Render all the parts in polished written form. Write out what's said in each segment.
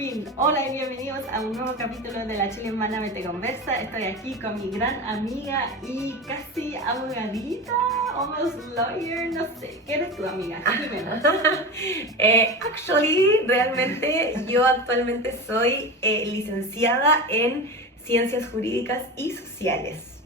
fin. Hola y bienvenidos a un nuevo capítulo de La Chilemanamente Conversa. Estoy aquí con mi gran amiga y casi abogadita, almost lawyer, no sé. ¿Qué eres tu amiga? Primero. Realmente yo actualmente soy licenciada en Ciencias Jurídicas y Sociales.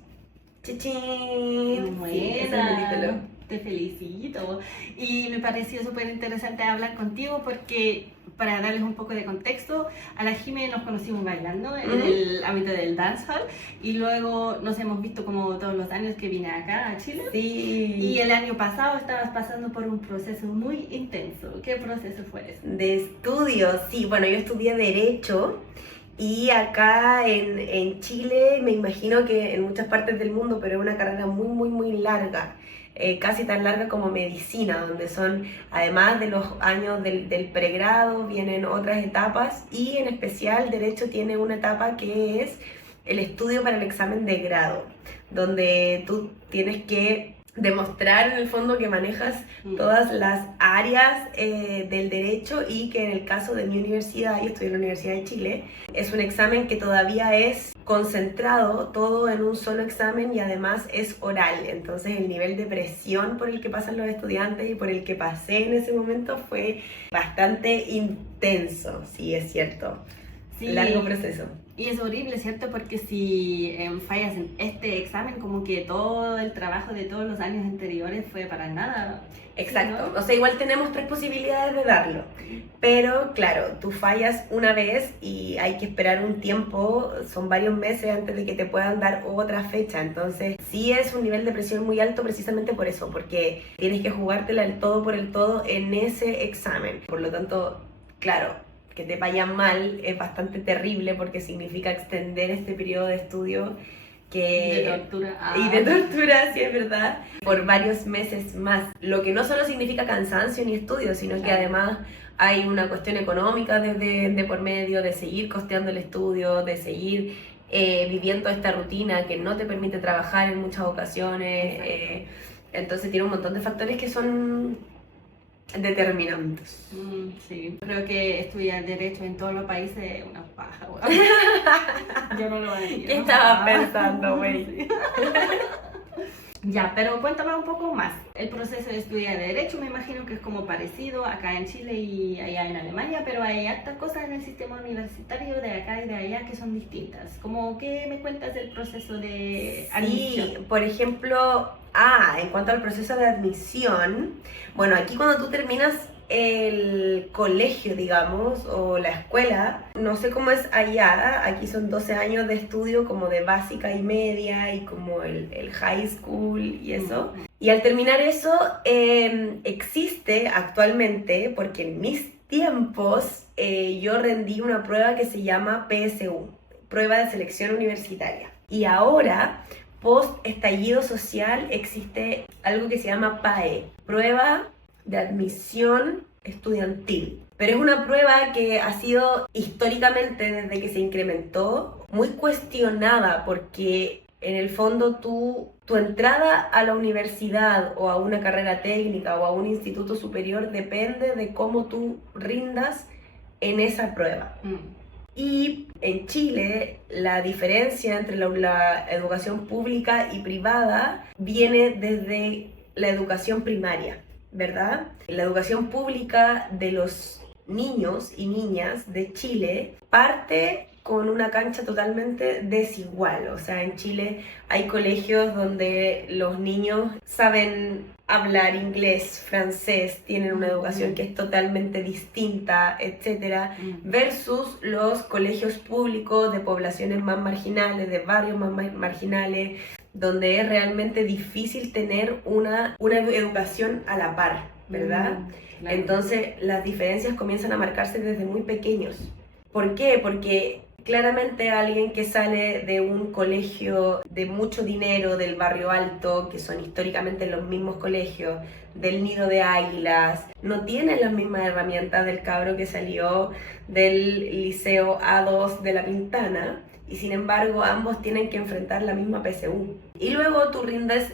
¡Chichín! Buena. Sí, ese es mi título. Te felicito. Y me pareció súper interesante hablar contigo porque, para darles un poco de contexto, a la Jime nos conocimos bailando en el ámbito del dancehall y luego nos hemos visto como todos los años que vine acá a Chile. Sí. Y el año pasado estabas pasando por un proceso muy intenso. ¿Qué proceso fue ese? De estudios, sí. Bueno, yo estudié Derecho. Y acá en Chile, me imagino que en muchas partes del mundo, pero es una carrera muy larga, casi tan larga como medicina, donde son, además de los años del pregrado, vienen otras etapas y en especial Derecho tiene una etapa que es el estudio para el examen de grado, donde tú tienes que demostrar en el fondo que manejas todas las áreas del derecho y que en el caso de mi universidad, yo estoy en la Universidad de Chile, es un examen que todavía es concentrado todo en un solo examen y además es oral. Entonces el nivel de presión por el que pasan los estudiantes y por el que pasé en ese momento fue bastante intenso, sí, es cierto. Sí. Largo proceso. Y es horrible, ¿cierto? Porque si fallas en este examen, como que todo el trabajo de todos los años anteriores fue para nada. Exacto, ¿no? o sea, igual tenemos 3 posibilidades de darlo, pero claro, tú fallas una vez y hay que esperar un tiempo, son varios meses antes de que te puedan dar otra fecha, entonces sí es un nivel de presión muy alto precisamente por eso, porque tienes que jugártela el todo por el todo en ese examen, por lo tanto, claro, que te vaya mal es bastante terrible porque significa extender este periodo de estudio De tortura. y de tortura, sí es verdad, por varios meses más. Lo que no solo significa cansancio ni estudio, sino que además hay una cuestión económica de por medio, de seguir costeando el estudio, de seguir viviendo esta rutina que no te permite trabajar en muchas ocasiones. Entonces tiene un montón de factores que son determinantes. Sí, creo que estudiar Derecho en todos los países es una paja, güey. Yo no lo haría. ¿Qué estabas pensando, güey? Sí. Ya, pero cuéntame un poco más. El proceso de estudiar Derecho me imagino que es como parecido acá en Chile y allá en Alemania, pero hay hartas cosas en el sistema universitario de acá y de allá que son distintas. Como, ¿qué me cuentas del proceso de admisión? Sí, por ejemplo, en cuanto al proceso de admisión, bueno, aquí cuando tú terminas el colegio, digamos, o la escuela, no sé cómo es allá, aquí son 12 años de estudio como de básica y media y como el high school y eso. Y al terminar eso, existe actualmente, porque en mis tiempos yo rendí una prueba que se llama PSU, Prueba de Selección Universitaria. Y ahora, post estallido social, existe algo que se llama PAE, Prueba de Admisión Estudiantil. Pero es una prueba que ha sido históricamente, desde que se incrementó, muy cuestionada porque en el fondo tu entrada a la universidad o a una carrera técnica o a un instituto superior depende de cómo tú rindas en esa prueba. Y en Chile la diferencia entre la educación pública y privada viene desde la educación primaria, ¿verdad? La educación pública de los niños y niñas de Chile parte con una cancha totalmente desigual. O sea, en Chile hay colegios donde los niños saben hablar inglés, francés, tienen una educación que es totalmente distinta, etc. Versus los colegios públicos de poblaciones más marginales, de barrios más marginales, donde es realmente difícil tener una educación a la par, ¿verdad? Claro. Entonces las diferencias comienzan a marcarse desde muy pequeños. ¿Por qué? Porque claramente alguien que sale de un colegio de mucho dinero, del barrio alto, que son históricamente los mismos colegios, del Nido de Águilas, no tiene las mismas herramientas del cabro que salió del liceo A2 de La Pintana, y sin embargo ambos tienen que enfrentar la misma PSU. Y luego tú rindes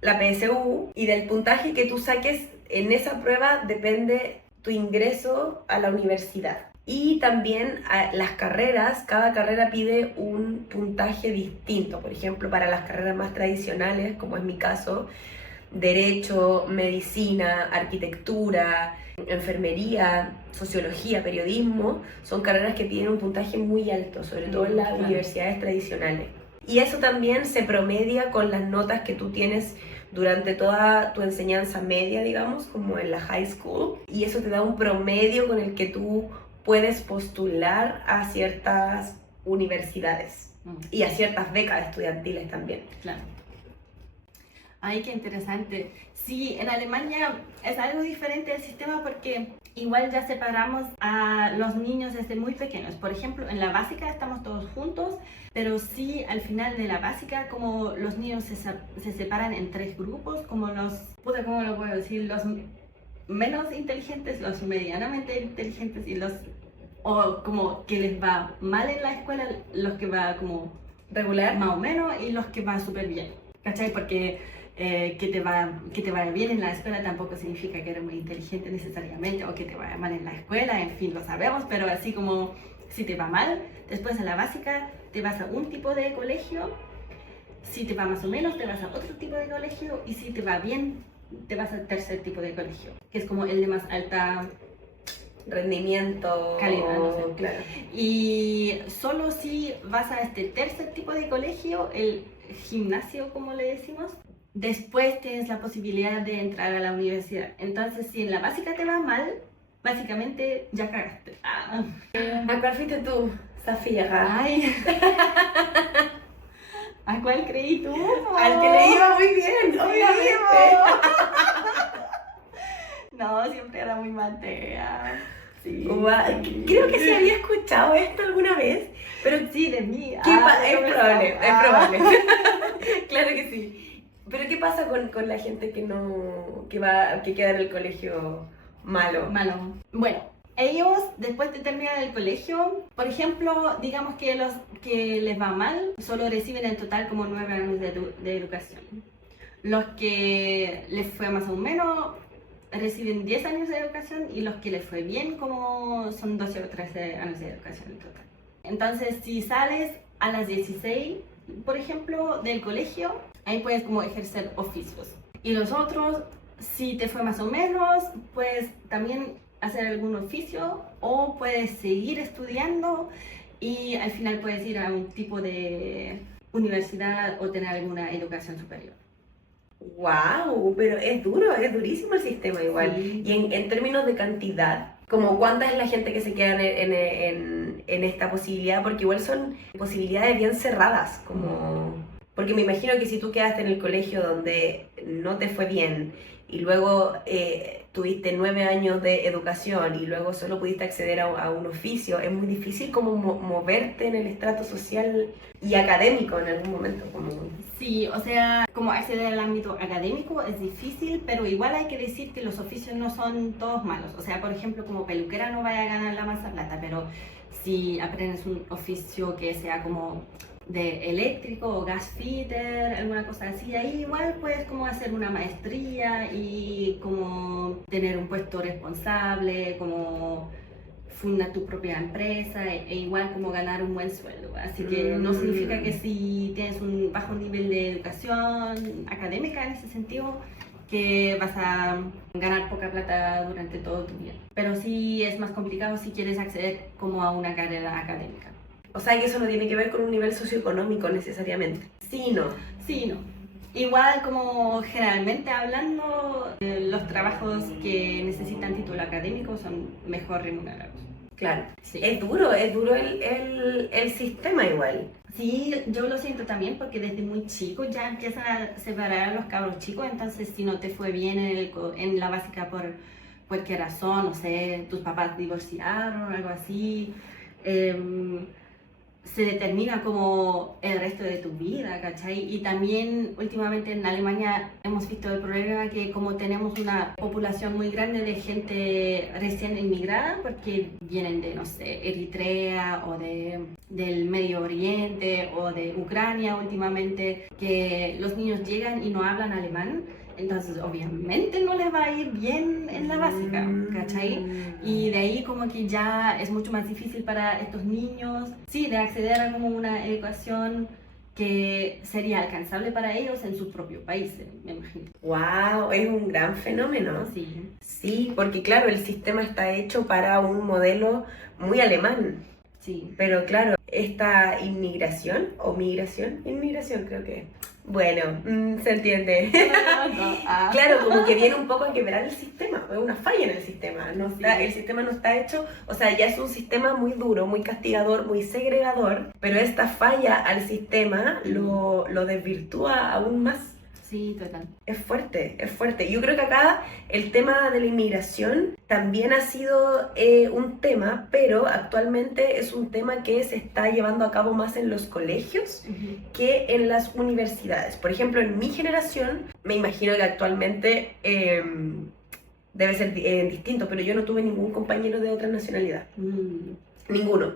la PSU y del puntaje que tú saques en esa prueba depende tu ingreso a la universidad. Y también las carreras, cada carrera pide un puntaje distinto. Por ejemplo, para las carreras más tradicionales, como es mi caso, derecho, medicina, arquitectura, enfermería, sociología, periodismo, son carreras que tienen un puntaje muy alto, sobre todo en las universidades tradicionales. Y eso también se promedia con las notas que tú tienes durante toda tu enseñanza media, digamos, como en la high school. Y eso te da un promedio con el que tú puedes postular a ciertas universidades y a ciertas becas estudiantiles también. Claro. Ay, qué interesante. Sí, en Alemania es algo diferente el sistema porque igual ya separamos a los niños desde muy pequeños. Por ejemplo, en la básica estamos todos juntos, pero sí al final de la básica, como los niños se separan en 3 grupos, como ¿cómo lo puedo decir? Los menos inteligentes, los medianamente inteligentes y o como que les va mal en la escuela, los que va como regular, más o menos, y los que va súper bien. ¿Cachai? Porque que te vaya bien en la escuela tampoco significa que eres muy inteligente necesariamente o que te vaya mal en la escuela, en fin, lo sabemos, pero así como si te va mal, después en la básica te vas a un tipo de colegio, si te va más o menos te vas a otro tipo de colegio y si te va bien te vas al tercer tipo de colegio, que es como el de más alta rendimiento, calidad, no sé. Claro. Y solo si vas a este tercer tipo de colegio, el gimnasio como le decimos, después tienes la posibilidad de entrar a la universidad. Entonces, si en la básica te va mal, básicamente ya cagaste. ¿A cuál fuiste tú, Safía? Ay. ¿A cuál creí tú? Al que le iba muy bien, obviamente. No, siempre era muy matea. Sí. Creo que sí había escuchado esto alguna vez, pero sí, de mí. Es probable. Claro que sí. Pero ¿qué pasa con la gente que queda en el colegio malo? Bueno, ellos después de terminar el colegio, por ejemplo, digamos que los que les va mal, solo reciben en total como 9 años de educación. Los que les fue más o menos reciben 10 años de educación y los que les fue bien como son 12 o 13 años de educación en total. Entonces, si sales a las 16, por ejemplo, del colegio, ahí puedes como ejercer oficios. Y los otros, si te fue más o menos, puedes también hacer algún oficio o puedes seguir estudiando y al final puedes ir a un tipo de universidad o tener alguna educación superior. ¡Wow! Pero es durísimo el sistema igual. Sí. Y en términos de cantidad, como cuánta es la gente que se queda en esta posibilidad, porque igual son posibilidades bien cerradas, como... Porque me imagino que si tú quedaste en el colegio donde no te fue bien y luego tuviste 9 años de educación y luego solo pudiste acceder a un oficio, es muy difícil como moverte en el estrato social y académico en algún momento. Sí, o sea, como acceder al ámbito académico es difícil, pero igual hay que decir que los oficios no son todos malos. O sea, por ejemplo, como peluquera no vaya a ganar la masa plata, pero si aprendes un oficio que sea como de eléctrico o gas fitter, alguna cosa así, ahí igual puedes como hacer una maestría y como tener un puesto responsable, como fundar tu propia empresa e igual como ganar un buen sueldo. Así que no significa que si tienes un bajo nivel de educación académica en ese sentido, que vas a ganar poca plata durante todo tu vida. Pero sí es más complicado si quieres acceder como a una carrera académica. O sea que eso no tiene que ver con un nivel socioeconómico necesariamente. Sí, no. Igual como generalmente hablando, los trabajos que necesitan título académico son mejor remunerados. Claro. Sí. Es duro el sistema igual. Sí, yo lo siento también porque desde muy chico ya empiezan a separar a los cabros chicos, entonces si no te fue bien en la básica por cualquier razón, no sé, tus papás divorciaron o algo así, se determina como el resto de tu vida, ¿cachai? Y también últimamente en Alemania hemos visto el problema que como tenemos una población muy grande de gente recién inmigrada, porque vienen de, no sé, Eritrea o del Medio Oriente o de Ucrania últimamente, que los niños llegan y no hablan alemán, entonces obviamente no les va a ir bien en la básica, ¿cachai? Y de ahí como que ya es mucho más difícil para estos niños, sí, de acceder a como una educación que sería alcanzable para ellos en sus propios países, me imagino. ¡Wow! Es un gran fenómeno. Sí. Sí, porque claro, el sistema está hecho para un modelo muy alemán. Sí. Pero claro, esta inmigración, o migración, inmigración creo que. Bueno, se entiende. Claro, como que viene un poco a quebrar el sistema, es una falla en el sistema. No está, el sistema no está hecho, o sea, ya es un sistema muy duro, muy castigador, muy segregador, pero esta falla al sistema lo desvirtúa aún más. Sí, total. Es fuerte, es fuerte. Yo creo que acá el tema de la inmigración también ha sido un tema, pero actualmente es un tema que se está llevando a cabo más en los colegios que en las universidades. Por ejemplo, en mi generación, me imagino que actualmente debe ser distinto, pero yo no tuve ningún compañero de otra nacionalidad. Ninguno.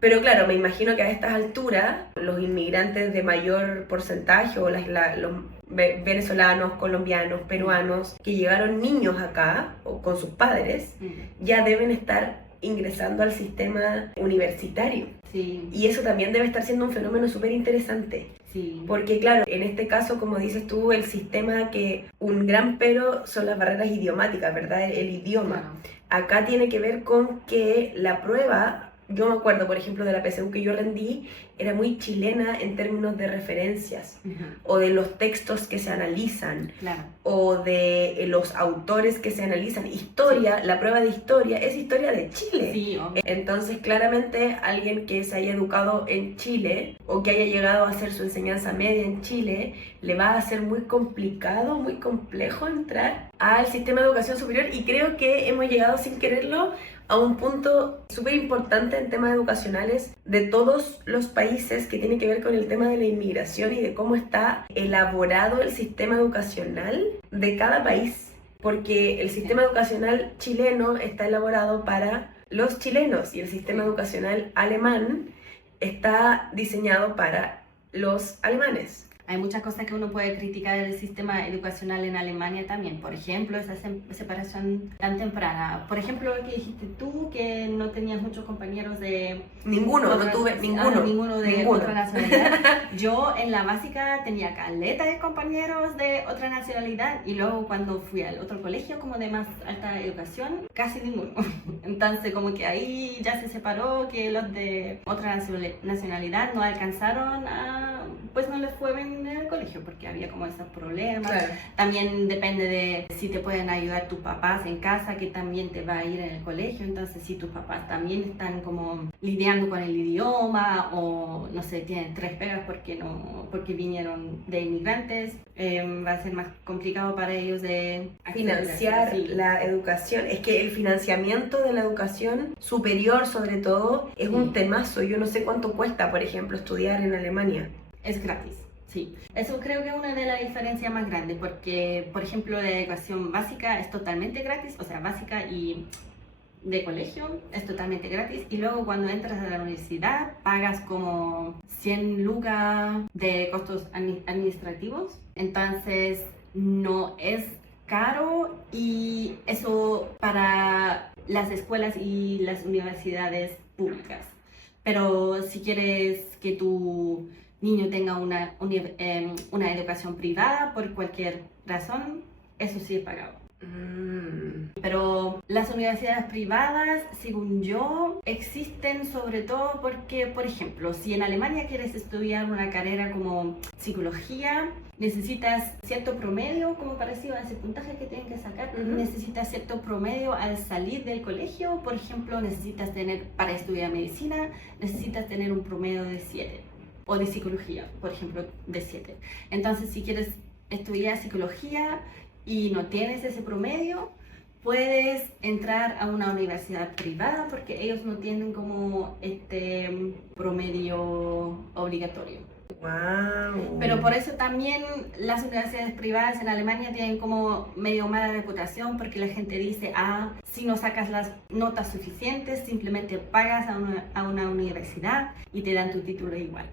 Pero claro, me imagino que a estas alturas los inmigrantes de mayor porcentaje o los venezolanos, colombianos, peruanos que llegaron niños acá o con sus padres ya deben estar ingresando al sistema universitario. Sí. Y eso también debe estar siendo un fenómeno súper interesante. Sí. Porque claro, en este caso, como dices tú, el sistema que un gran pero son las barreras idiomáticas, ¿verdad? El idioma. Claro. Acá tiene que ver con que la prueba... Yo me acuerdo, por ejemplo, de la PSU que yo rendí, era muy chilena en términos de referencias, o de los textos que se analizan, Claro. o de los autores que se analizan. Historia, la prueba de historia, es historia de Chile. Sí, obvio. Entonces, claramente, alguien que se haya educado en Chile, o que haya llegado a hacer su enseñanza media en Chile, le va a ser muy complicado, muy complejo entrar al sistema de educación superior, y creo que hemos llegado sin quererlo a un punto súper importante en temas educacionales de todos los países que tiene que ver con el tema de la inmigración y de cómo está elaborado el sistema educacional de cada país. Porque el sistema educacional chileno está elaborado para los chilenos y el sistema educacional alemán está diseñado para los alemanes. Hay muchas cosas que uno puede criticar del sistema educacional en Alemania también. Por ejemplo, esa separación tan temprana. Por ejemplo, lo que dijiste tú, que no tenías muchos compañeros de... Ninguno de otra nacionalidad. Yo en la básica tenía caleta de compañeros de otra nacionalidad y luego cuando fui al otro colegio como de más alta educación, casi ninguno. Entonces como que ahí ya se separó, que los de otra nacionalidad no alcanzaron a... pues no les fue bien en el colegio porque había como esos problemas. Claro. También depende de si te pueden ayudar tus papás en casa, que también te va a ir en el colegio. Entonces si tus papás también están como lidiando con el idioma o no sé, tienen 3 pegas porque vinieron de inmigrantes, va a ser más complicado para ellos de financiar la educación. Es que el financiamiento de la educación superior sobre todo es un temazo. Yo no sé cuánto cuesta, por ejemplo, estudiar en Alemania. Es gratis, sí. Eso creo que es una de las diferencias más grandes, porque, por ejemplo, la educación básica es totalmente gratis, o sea, básica y de colegio es totalmente gratis, y luego cuando entras a la universidad pagas como 100 lucas de costos administrativos, entonces no es caro, y eso para las escuelas y las universidades públicas. Pero si quieres que tu niño tenga una educación privada por cualquier razón, eso sí es pagado. Pero las universidades privadas, según yo, existen sobre todo porque, por ejemplo, si en Alemania quieres estudiar una carrera como psicología, necesitas cierto promedio, como parecido a ese puntaje que tienen que sacar, necesitas cierto promedio al salir del colegio. Por ejemplo, necesitas tener, para estudiar medicina, necesitas tener un promedio de 7. O de psicología, por ejemplo, de 7. Entonces, si quieres estudiar psicología y no tienes ese promedio, puedes entrar a una universidad privada porque ellos no tienen como este promedio obligatorio. Wow. Pero por eso también las universidades privadas en Alemania tienen como medio mala reputación, porque la gente dice, si no sacas las notas suficientes, simplemente pagas a una universidad y te dan tu título igual.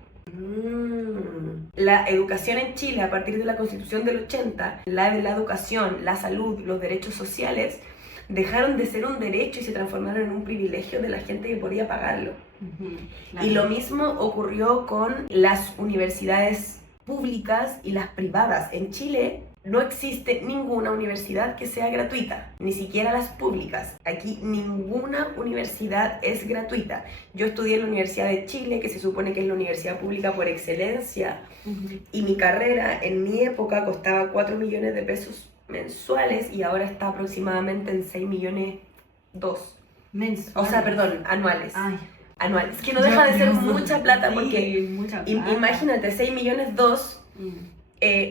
La educación en Chile, a partir de la Constitución del 80, la educación, la salud, los derechos sociales, dejaron de ser un derecho y se transformaron en un privilegio de la gente que podía pagarlo. Claro. Y lo mismo ocurrió con las universidades públicas y las privadas. En Chile no existe ninguna universidad que sea gratuita, ni siquiera las públicas. Aquí ninguna universidad es gratuita. Yo estudié en la Universidad de Chile, que se supone que es la universidad pública por excelencia, y mi carrera en mi época costaba 4 millones de pesos mensuales y ahora está aproximadamente en 6 millones 2. Mensuales. O sea, perdón, anuales. Ay. Anuales. Que no deja de ser Dios, mucha plata, sí, porque mucha plata. imagínate, 6 millones 2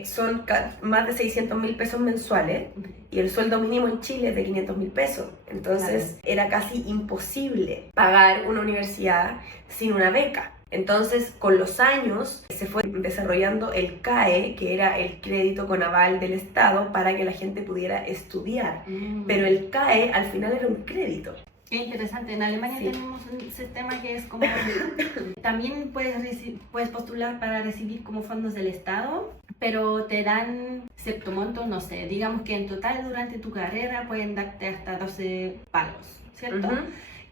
son más de 600.000 pesos mensuales y el sueldo mínimo en Chile es de 500.000 pesos. Entonces era casi imposible pagar una universidad sin una beca. Entonces, con los años se fue desarrollando el CAE, que era el crédito con aval del Estado para que la gente pudiera estudiar. Pero el CAE al final era un crédito. Qué interesante. En Alemania Sí. tenemos un sistema que es como... También puedes postular para recibir como fondos del Estado, pero te dan cierto monto, no sé, digamos que en total durante tu carrera pueden darte hasta 12 palos, ¿cierto?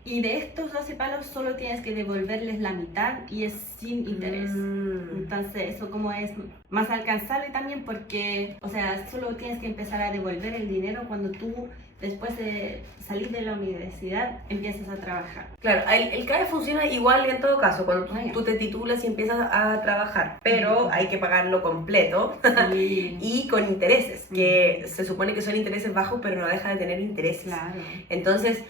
Y de estos 12 palos solo tienes que devolverles la mitad y es sin interés. Entonces eso como es más alcanzable también porque, o sea, solo tienes que empezar a devolver el dinero cuando tú, después de salir de la universidad, empiezas a trabajar. Claro, el CAE funciona igual en todo caso, cuando tú te titulas y empiezas a trabajar, pero hay que pagarlo completo Sí. y con intereses, que se supone que son intereses bajos, pero no deja de tener intereses. Claro. Entonces,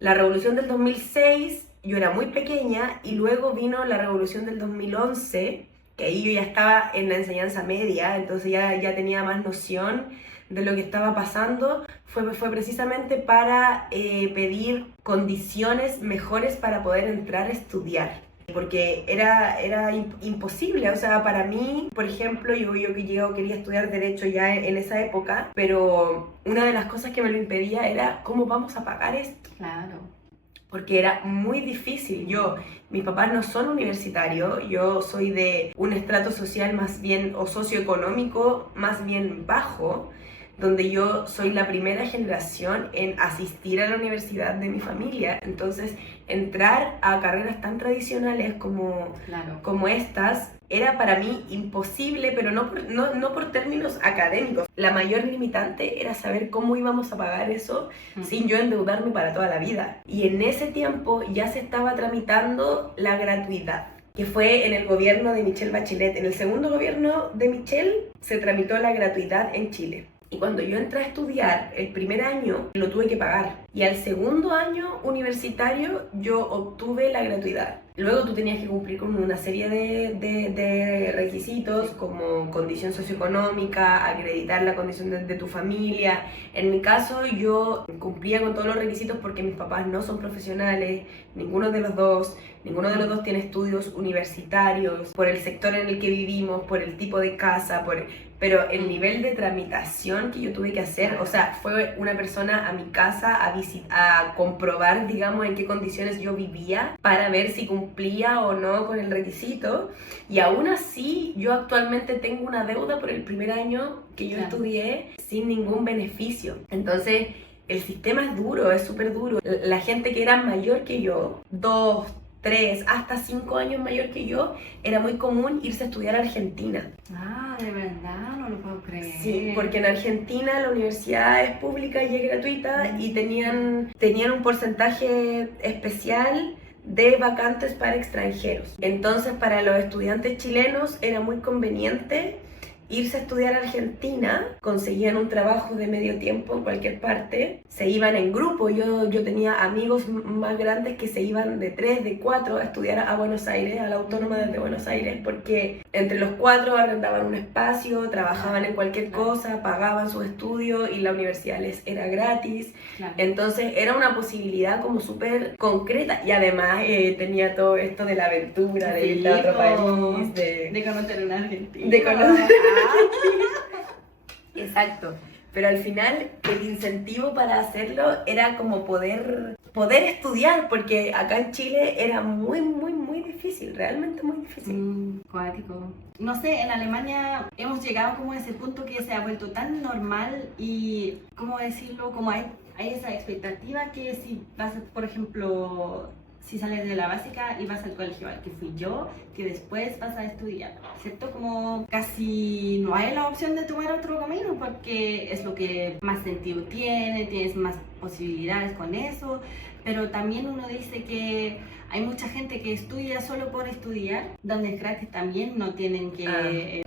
la revolución del 2006, yo era muy pequeña, y luego vino la revolución del 2011, que ahí yo ya estaba en la enseñanza media, entonces ya tenía más noción de lo que estaba pasando. Fue precisamente para pedir condiciones mejores para poder entrar a estudiar, porque era imposible. O sea, para mí, por ejemplo, yo quería estudiar Derecho ya en esa época, pero una de las cosas que me lo impedía era ¿cómo vamos a pagar esto? Claro. Porque era muy difícil. Mis papás no son universitarios, yo soy de un estrato social más bien, o socioeconómico más bien bajo, donde yo soy la primera generación en asistir a la universidad de mi familia. Entonces, entrar a carreras tan tradicionales como estas era para mí imposible, pero no por términos académicos. La mayor limitante era saber cómo íbamos a pagar eso sin yo endeudarme para toda la vida. Y en ese tiempo ya se estaba tramitando la gratuidad, que fue en el gobierno de Michelle Bachelet. En el segundo gobierno de Michelle se tramitó la gratuidad en Chile. Y cuando yo entré a estudiar, el primer año lo tuve que pagar. Y al segundo año universitario yo obtuve la gratuidad. Luego tú tenías que cumplir con una serie de requisitos, como condición socioeconómica, acreditar la condición de tu familia. En mi caso yo cumplía con todos los requisitos porque mis papás no son profesionales, ninguno de los dos tiene estudios universitarios, por el sector en el que vivimos, por el tipo de casa, pero el nivel de tramitación que yo tuve que hacer, o sea, fue una persona a mi casa a comprobar, digamos, en qué condiciones yo vivía para ver si cumplía o no con el requisito. Y aún así, yo actualmente tengo una deuda por el primer año que yo estudié sin ningún beneficio. Entonces, el sistema es duro, es súper duro. La gente que era mayor que yo, 2, 3, hasta 5 años mayor que yo, era muy común irse a estudiar a Argentina. Ah, de verdad, no lo puedo creer. Sí, porque en Argentina la universidad es pública y es gratuita y tenían un porcentaje especial de vacantes para extranjeros. Entonces, para los estudiantes chilenos era muy conveniente irse a estudiar a Argentina, conseguían un trabajo de medio tiempo en cualquier parte, se iban en grupo. Yo tenía amigos más grandes que se iban de 3, de 4 a estudiar a Buenos Aires, a la Autónoma de Buenos Aires, porque entre los 4 arrendaban un espacio, trabajaban en cualquier cosa, pagaban sus estudios y la universidad les era gratis. Claro. Entonces era una posibilidad como súper concreta, y además tenía todo esto de la aventura, de ir a otro país, de conocer una Argentina. De conocer. Exacto. Pero al final el incentivo para hacerlo era como poder poder estudiar, porque acá en Chile era muy, muy, muy difícil, realmente muy difícil. Cuático. No sé, en Alemania hemos llegado como a ese punto que se ha vuelto tan normal y, ¿cómo decirlo? Como hay esa expectativa que si vas, por ejemplo, si sales de la básica y vas al colegio al que fui yo, que después vas a estudiar, ¿cierto? Como casi no hay la opción de tomar otro camino porque es lo que más sentido tiene, tienes más posibilidades con eso, pero también uno dice que hay mucha gente que estudia solo por estudiar, donde es gratis también, no tienen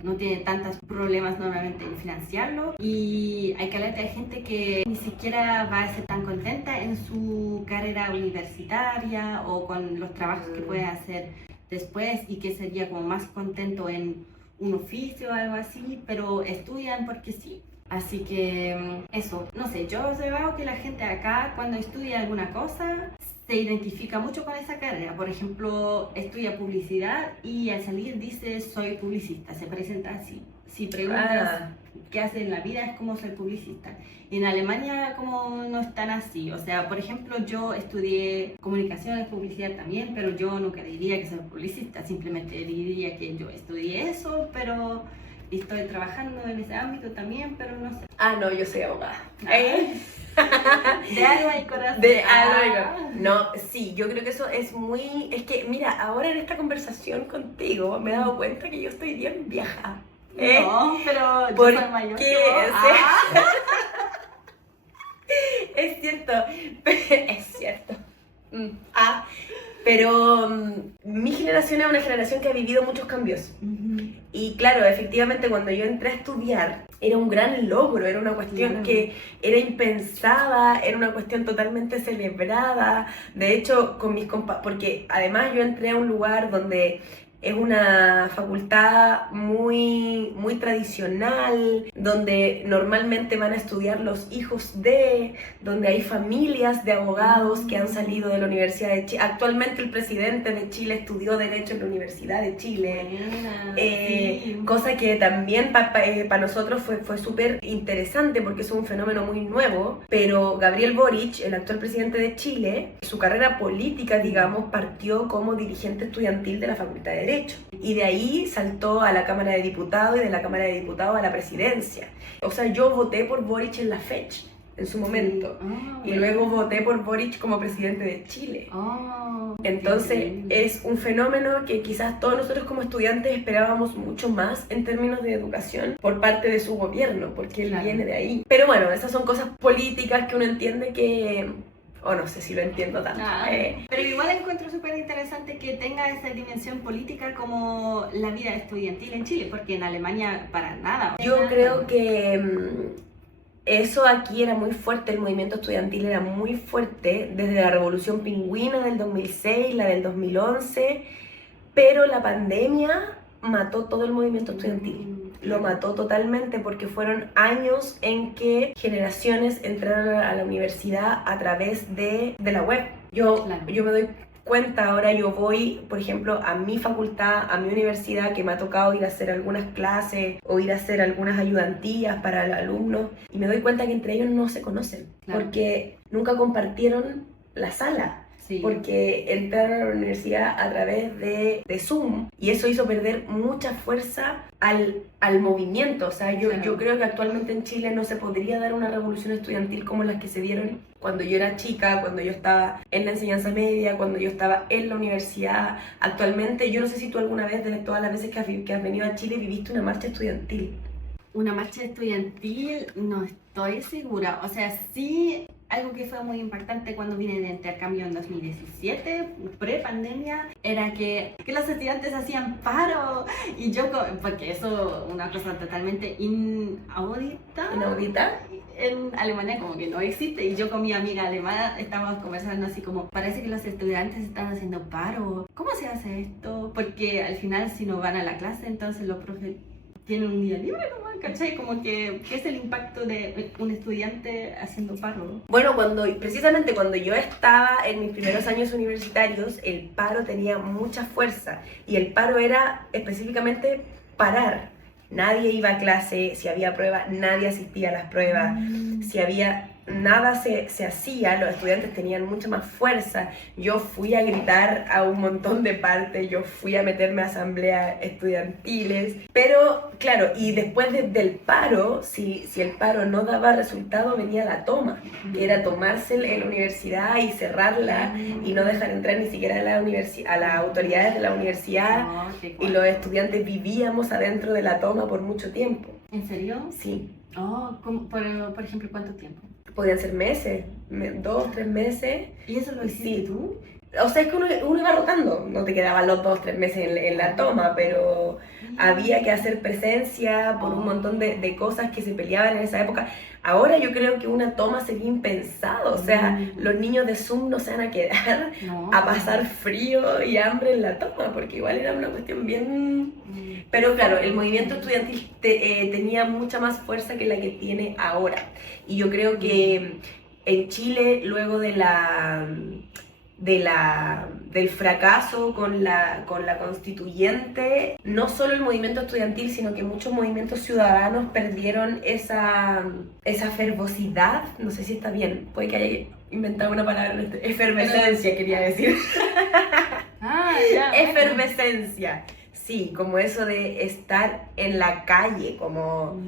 no tienen tantos problemas normalmente en financiarlo, y hay caleta de gente que ni siquiera va a ser tan contenta en su carrera universitaria o con los trabajos que puede hacer después y que sería como más contento en un oficio o algo así, pero estudian porque sí. Así que eso, no sé, yo he observado que la gente acá cuando estudia alguna cosa se identifica mucho con esa carrera. Por ejemplo, estudia publicidad y al salir dice soy publicista, se presenta así. Si preguntas qué hace en la vida es como ser publicista. Y en Alemania como no es tan así. O sea, por ejemplo, yo estudié comunicaciones, publicidad también, pero yo nunca diría que soy publicista, simplemente diría que yo estudié eso, pero estoy trabajando en ese ámbito también, pero no sé. No, yo soy abogada. De alma y corazón. De alma. No, sí, yo creo que eso es muy... Es que, mira, ahora en esta conversación contigo me he dado cuenta que yo estoy bien vieja. No, pero yo ¿Por soy mayor qué? que vos. Es cierto, es cierto. Pero mi generación es una generación que ha vivido muchos cambios. Y claro, efectivamente cuando yo entré a estudiar era un gran logro, era una cuestión que era impensada, era una cuestión totalmente celebrada. De hecho, con mis porque además yo entré a un lugar donde es una facultad muy, muy tradicional, donde normalmente van a estudiar los hijos donde hay familias de abogados que han salido de la Universidad de Chile. Actualmente el presidente de Chile estudió Derecho en la Universidad de Chile, cosa que también para nosotros fue súper interesante porque es un fenómeno muy nuevo, pero Gabriel Boric, el actual presidente de Chile, su carrera política, digamos, partió como dirigente estudiantil de la Facultad de Derecho. Y de ahí saltó a la Cámara de Diputados y de la Cámara de Diputados a la presidencia. O sea, yo voté por Boric en la FECH en su momento. Y luego voté por Boric como presidente de Chile. Entonces es un fenómeno que quizás todos nosotros como estudiantes esperábamos mucho más en términos de educación por parte de su gobierno, porque él viene de ahí. Pero bueno, esas son cosas políticas que uno entiende que... O no sé si lo entiendo tanto. Pero igual encuentro súper interesante que tenga esa dimensión política como la vida estudiantil en Chile, porque en Alemania para nada. Yo creo que eso aquí era muy fuerte, el movimiento estudiantil era muy fuerte desde la Revolución Pingüina del 2006, la del 2011, pero la pandemia mató todo el movimiento estudiantil. Lo mató totalmente porque fueron años en que generaciones entraron a la universidad a través de la web. Yo me doy cuenta ahora, yo voy, por ejemplo, a mi facultad, a mi universidad, que me ha tocado ir a hacer algunas clases o ir a hacer algunas ayudantías para los alumnos, y me doy cuenta que entre ellos no se conocen, porque nunca compartieron la sala. Porque entraron a la universidad a través de Zoom y eso hizo perder mucha fuerza al movimiento. O sea, yo creo que actualmente en Chile no se podría dar una revolución estudiantil como las que se dieron cuando yo era chica, cuando yo estaba en la enseñanza media, cuando yo estaba en la universidad. Actualmente, yo no sé si tú alguna vez, de todas las veces que has venido a Chile, viviste una marcha estudiantil. Una marcha estudiantil, no estoy segura. O sea, sí... Algo que fue muy impactante cuando vine de intercambio en 2017, pre-pandemia, era que los estudiantes hacían paro. Y yo, porque eso es una cosa totalmente inaudita. ¿Inaudita? En Alemania como que no existe. Y yo con mi amiga alemana estábamos conversando así como, parece que los estudiantes están haciendo paro. ¿Cómo se hace esto? Porque al final si no van a la clase, entonces los profes tienen un día libre, ¿no? ¿Cachai? Como que, ¿qué es el impacto de un estudiante haciendo paro? Bueno, precisamente cuando yo estaba en mis primeros años universitarios, el paro tenía mucha fuerza y el paro era específicamente parar. Nadie iba a clase, si había prueba, nadie asistía a las pruebas, si había nada se hacía, los estudiantes tenían mucha más fuerza, yo fui a gritar a un montón de partes, yo fui a meterme a asambleas estudiantiles, pero claro, y después del paro, si el paro no daba resultado, venía la toma, que era tomarse la universidad y cerrarla y no dejar entrar ni siquiera a las autoridades de la universidad, y los estudiantes vivíamos adentro de la toma por mucho tiempo. ¿En serio? Sí. Oh, por ejemplo, ¿cuánto tiempo? Podían ser meses, 2, 3 meses. ¿Y eso lo hiciste tú? O sea, es que uno iba rotando, no te quedaban los 2, 3 meses en la toma, pero había que hacer presencia por un montón de cosas que se peleaban en esa época. Ahora yo creo que una toma sería impensado, o sea, los niños de Zoom no se van a quedar a pasar frío y hambre en la toma, porque igual era una cuestión bien... Pero claro, el movimiento estudiantil tenía mucha más fuerza que la que tiene ahora. Y yo creo que en Chile, luego del fracaso con la constituyente, no solo el movimiento estudiantil, sino que muchos movimientos ciudadanos perdieron esa fervosidad, no sé si está bien, puede que haya inventado una palabra, efervescencia quería decir. Ya, Efervescencia, sí, como eso de estar en la calle, como...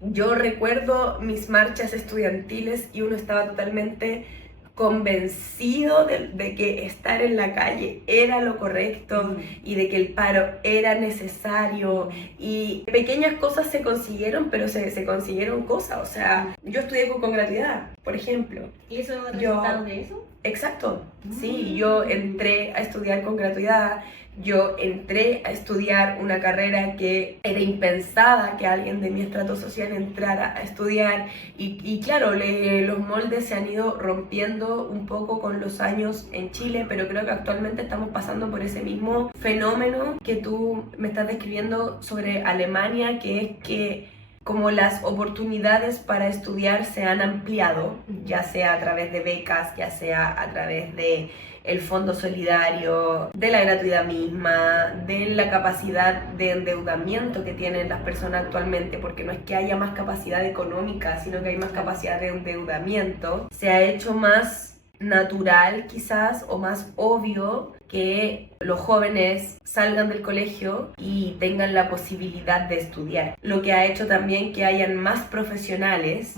yo recuerdo mis marchas estudiantiles y uno estaba totalmente convencido de que estar en la calle era lo correcto y de que el paro era necesario, y pequeñas cosas se consiguieron, pero se consiguieron cosas. O sea, yo estudié con gratuidad, por ejemplo. ¿Y eso es el resultado de eso? Exacto, sí, yo entré a estudiar con gratuidad. Yo entré a estudiar una carrera que era impensada que alguien de mi estrato social entrara a estudiar, y claro, los moldes se han ido rompiendo un poco con los años en Chile, pero creo que actualmente estamos pasando por ese mismo fenómeno que tú me estás describiendo sobre Alemania, que es que como las oportunidades para estudiar se han ampliado, ya sea a través de becas, ya sea a través de el fondo solidario, de la gratuidad misma, de la capacidad de endeudamiento que tienen las personas actualmente, porque no es que haya más capacidad económica, sino que hay más capacidad de endeudamiento. Se ha hecho más natural quizás, o más obvio, que los jóvenes salgan del colegio y tengan la posibilidad de estudiar, lo que ha hecho también que hayan más profesionales,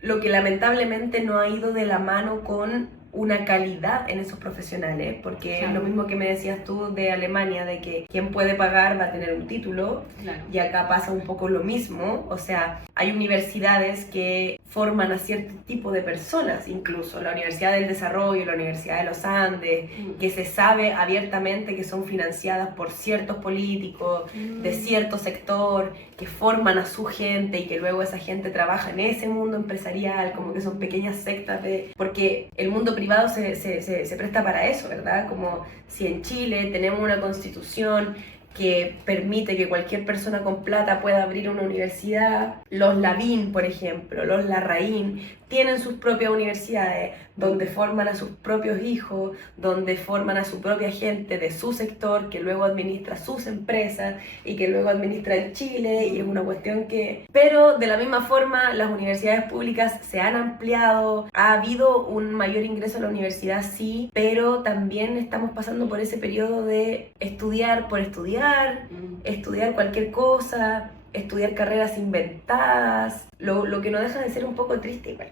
lo que lamentablemente no ha ido de la mano con una calidad en esos profesionales, porque claro, lo mismo que me decías tú de Alemania, de que quien puede pagar va a tener un título, claro, y acá pasa un poco lo mismo. O sea, hay universidades que forman a cierto tipo de personas, incluso la Universidad del Desarrollo, la Universidad de los Andes, que se sabe abiertamente que son financiadas por ciertos políticos de cierto sector, que forman a su gente y que luego esa gente trabaja en ese mundo empresarial, como que son pequeñas sectas porque el mundo privado se presta para eso, ¿verdad? Como si en Chile tenemos una constitución que permite que cualquier persona con plata pueda abrir una universidad. Los Lavín, por ejemplo, los Larraín, tienen sus propias universidades donde forman a sus propios hijos, donde forman a su propia gente de su sector, que luego administra sus empresas y que luego administra en Chile, y es una cuestión que... Pero de la misma forma, las universidades públicas se han ampliado, ha habido un mayor ingreso a la universidad, sí, pero también estamos pasando por ese periodo de estudiar por estudiar, estudiar cualquier cosa, estudiar carreras inventadas, lo que no deja de ser un poco triste igual.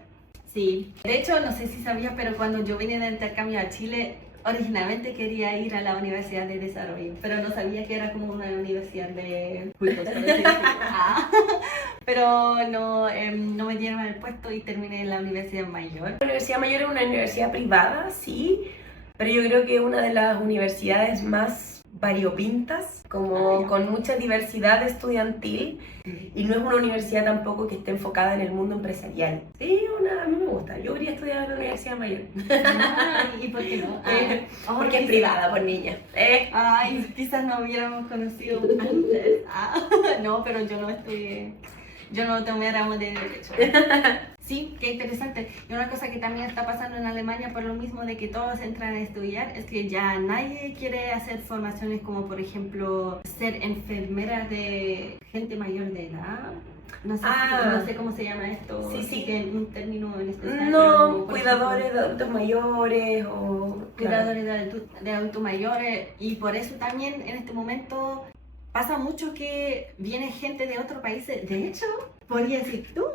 Sí, de hecho, no sé si sabías, pero cuando yo vine de intercambio a Chile, originalmente quería ir a la Universidad de Desarrollo, pero no sabía que era como una universidad de cultos, por así decirlo. Pero no me dieron el puesto y terminé en la Universidad Mayor. La Universidad Mayor es una universidad privada, sí, pero yo creo que es una de las universidades más variopintas, como con mucha diversidad estudiantil, y no es una universidad tampoco que esté enfocada en el mundo empresarial. Sí, a mí me gusta, yo quería estudiar en la Universidad Mayor. ¿Y por qué no? Porque es privada, por niña. Ay, quizás no hubiéramos conocido antes. No, pero yo no estudié, yo no tomé ramos de derecho. Sí, qué interesante. Y una cosa que también está pasando en Alemania por lo mismo de que todos entran a estudiar es que ya nadie quiere hacer formaciones como por ejemplo ser enfermera de gente mayor de edad. No sé, no sé cómo se llama esto. Sí, sí. Que un término en especial. No, cuidadores de adultos mayores o... Cuidadores de adultos mayores. Y por eso también en este momento pasa mucho que viene gente de otro país. De hecho, podría decir tú,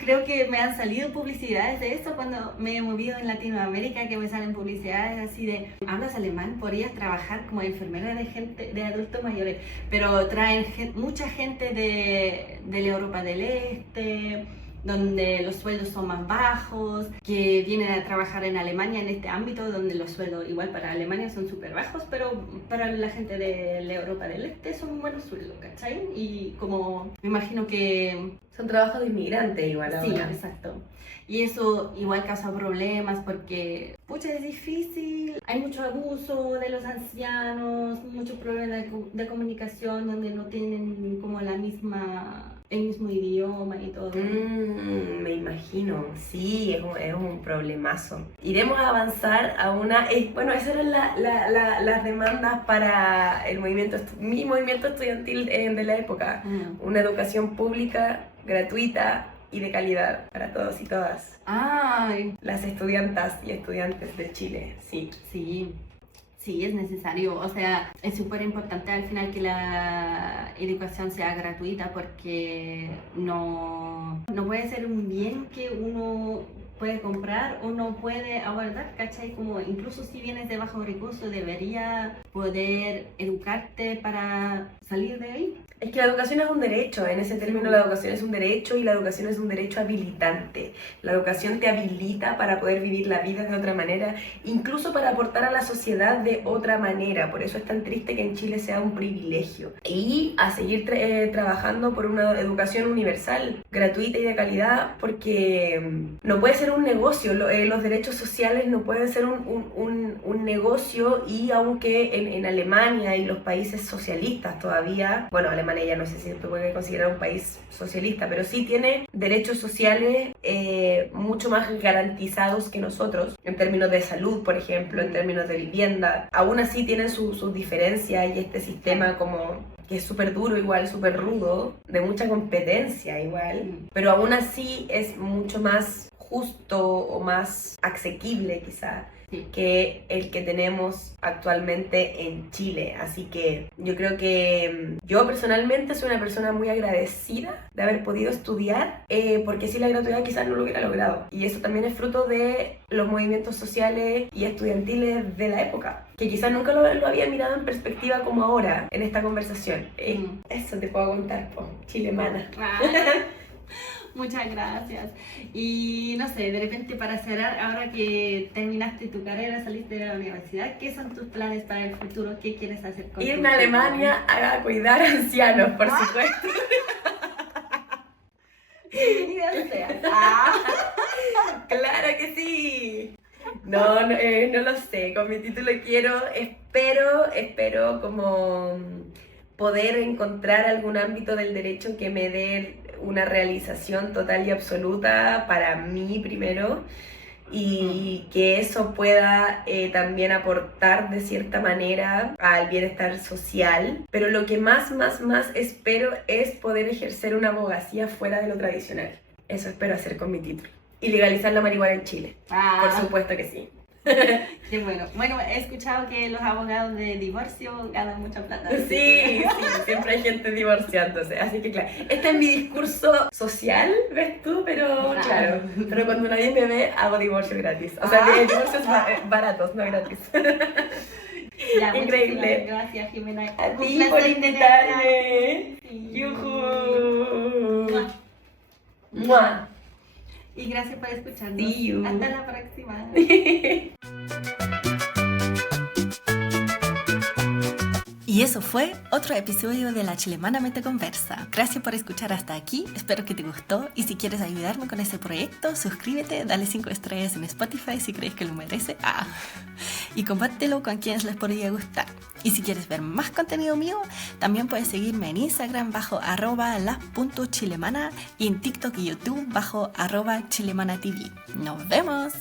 creo que me han salido publicidades de eso cuando me he movido en Latinoamérica, que me salen publicidades así de, hablas alemán, podrías trabajar como enfermera de adultos mayores, pero traen mucha gente de la Europa del Este, donde los sueldos son más bajos, que vienen a trabajar en Alemania en este ámbito, donde los sueldos igual para Alemania son súper bajos, pero para la gente de la Europa del Este son buenos sueldos, ¿cachai? Y como me imagino que... Son trabajos de inmigrantes igual ahora. Sí, exacto. Y eso igual causa problemas porque, pucha, es difícil. Hay mucho abuso de los ancianos, muchos problemas de comunicación donde no tienen como el mismo idioma y todo. Me imagino, sí, es un problemazo. Iremos a avanzar a una... bueno, esas eran las demandas para mi movimiento estudiantil de la época. Una educación pública, gratuita y de calidad para todos y todas. Ay. Las estudiantas y estudiantes de Chile, sí. Sí, es necesario. O sea, es súper importante al final que la educación sea gratuita porque no puede ser un bien que uno puede comprar o no puede abordar, ¿cachai? Como incluso si vienes de bajo recurso debería poder educarte para salir de ahí. Es que la educación es un derecho, en ese término la educación es un derecho y la educación es un derecho habilitante. La educación te habilita para poder vivir la vida de otra manera, incluso para aportar a la sociedad de otra manera. Por eso es tan triste que en Chile sea un privilegio. Y a seguir trabajando por una educación universal, gratuita y de calidad, porque no puede ser un negocio. Los derechos sociales no pueden ser un negocio, y aunque en Alemania y los países socialistas todavía, bueno, Alemania ya no sé si se puede considerar un país socialista, pero sí tiene derechos sociales mucho más garantizados que nosotros, en términos de salud, por ejemplo, en términos de vivienda. Aún así tienen sus diferencias, y este sistema como que es súper duro igual, súper rudo, de mucha competencia igual, pero aún así es mucho más justo o más asequible quizá que el que tenemos actualmente en Chile. Así que yo creo que yo personalmente soy una persona muy agradecida de haber podido estudiar, porque sin la gratuidad quizás no lo hubiera logrado. Y eso también es fruto de los movimientos sociales y estudiantiles de la época, que quizás nunca lo había mirado en perspectiva como ahora en esta conversación. Eso te puedo contar, chilemana. Muchas gracias. Y no sé, de repente para cerrar, ahora que terminaste tu carrera, saliste de la universidad, ¿qué son tus planes para el futuro? ¿Qué quieres hacer con tu Irme a Alemania a cuidar ancianos, por supuesto. Bienvenida sea. Claro que sí. No lo sé. Con mi título espero como poder encontrar algún ámbito del derecho que me dé una realización total y absoluta para mí primero, y que eso pueda también aportar de cierta manera al bienestar social. Pero lo que más espero es poder ejercer una abogacía fuera de lo tradicional. Eso espero hacer con mi título. Y legalizar la marihuana en Chile. Por supuesto que sí. Qué bueno. Bueno, he escuchado que los abogados de divorcio ganan mucha plata. Sí, siempre hay gente divorciándose. Así que claro, este es mi discurso social, ¿ves tú? Pero claro, pero cuando nadie me ve, hago divorcio gratis. O sea, divorcios baratos, no gratis. Ya, increíble. Gracias, Jimena. A ti por invitarme. Sí. ¡Yujú! ¡Mua! Y gracias por escucharnos. See you. Hasta la próxima. Y eso fue otro episodio de La Chilemanamente Conversa. Gracias por escuchar hasta aquí, espero que te gustó, y si quieres ayudarme con este proyecto, suscríbete, dale 5 estrellas en Spotify si crees que lo merece, y compártelo con quienes les podría gustar. Y si quieres ver más contenido mío, también puedes seguirme en Instagram bajo @la.chilemana y en TikTok y YouTube bajo @chilemanatv. ¡Nos vemos!